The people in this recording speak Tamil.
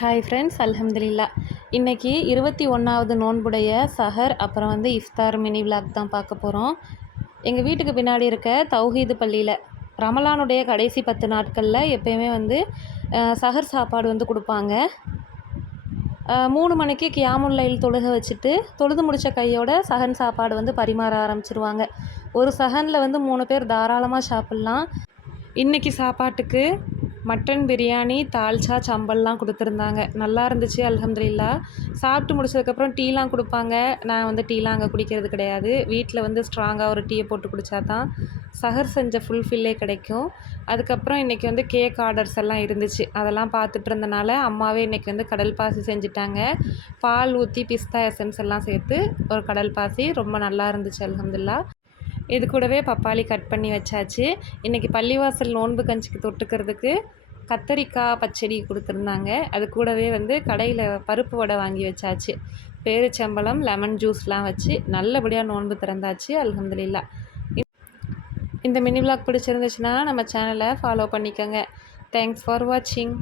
ஹாய் ஃப்ரெண்ட்ஸ், அல்ஹம்துலில்லா. இன்றைக்கி 21வது நோன்புடைய சஹர் அப்புறம் இஃப்தார் மினி விலாக் தான் பார்க்க போகிறோம். எங்கள் வீட்டுக்கு பின்னாடி இருக்க தௌஹீது பள்ளியில் ரமலானுடைய கடைசி 10 நாட்களில் எப்போயுமே சஹர் சாப்பாடு கொடுப்பாங்க. 3 மணிக்கு கியாமுல் லைல் தொழுக வச்சுட்டு தொழுது முடித்த கையோட சஹன் சாப்பாடு பரிமாற ஆரம்பிச்சிருவாங்க. ஒரு சஹனில் 3 பேர் தாராளமாக சாப்பிட்லாம். இன்றைக்கி சாப்பாட்டுக்கு மட்டன் பிரியாணி, தால்ச்சா, சம்பல்லாம் கொடுத்துருந்தாங்க. நல்லா இருந்துச்சு, அல்ஹம்துலில்லா. சாப்பிட்டு முடிச்சதுக்கப்புறம் டீலாம் கொடுப்பாங்க. நான் டீலாம் அங்கே குடிக்கிறது கிடையாது. வீட்டில் ஸ்ட்ராங்காக ஒரு டீயை போட்டு குடித்தா தான் சஹர் செஞ்ச ஃபுல்ஃபில்லே கிடைக்கும். அதுக்கப்புறம் இன்றைக்கி கேக் ஆர்டர்ஸ் எல்லாம் இருந்துச்சு. அதெல்லாம் பார்த்துட்டு இருந்தனால அம்மாவே இன்றைக்கி கடல் பாசி செஞ்சுட்டாங்க. பால் ஊற்றி பிஸ்தா எசன்ஸ் எல்லாம் சேர்த்து ஒரு கடல் பாசி ரொம்ப நல்லா இருந்துச்சு, அல்ஹம்துலில்லா. இது கூடவே பப்பாளி கட் பண்ணி வச்சாச்சு. இன்றைக்கி பள்ளிவாசல் நோன்பு கஞ்சிக்கு தொட்டுக்கிறதுக்கு கத்தரிக்காய் பச்சடி கொடுத்துருந்தாங்க. அது கூடவே கடையில் பருப்பு வடை வாங்கி வச்சாச்சு. பேரிச்சம்பழம், லெமன் ஜூஸ்லாம் வச்சு நல்லபடியாக நோன்பு திறந்தாச்சு, அல்ஹம்துலில்லா. இந்த மினி விலாக் பிடிச்சிருந்துச்சுன்னா நம்ம சேனலை ஃபாலோ பண்ணிக்கோங்க. தேங்க்ஸ் ஃபார் வாட்சிங்.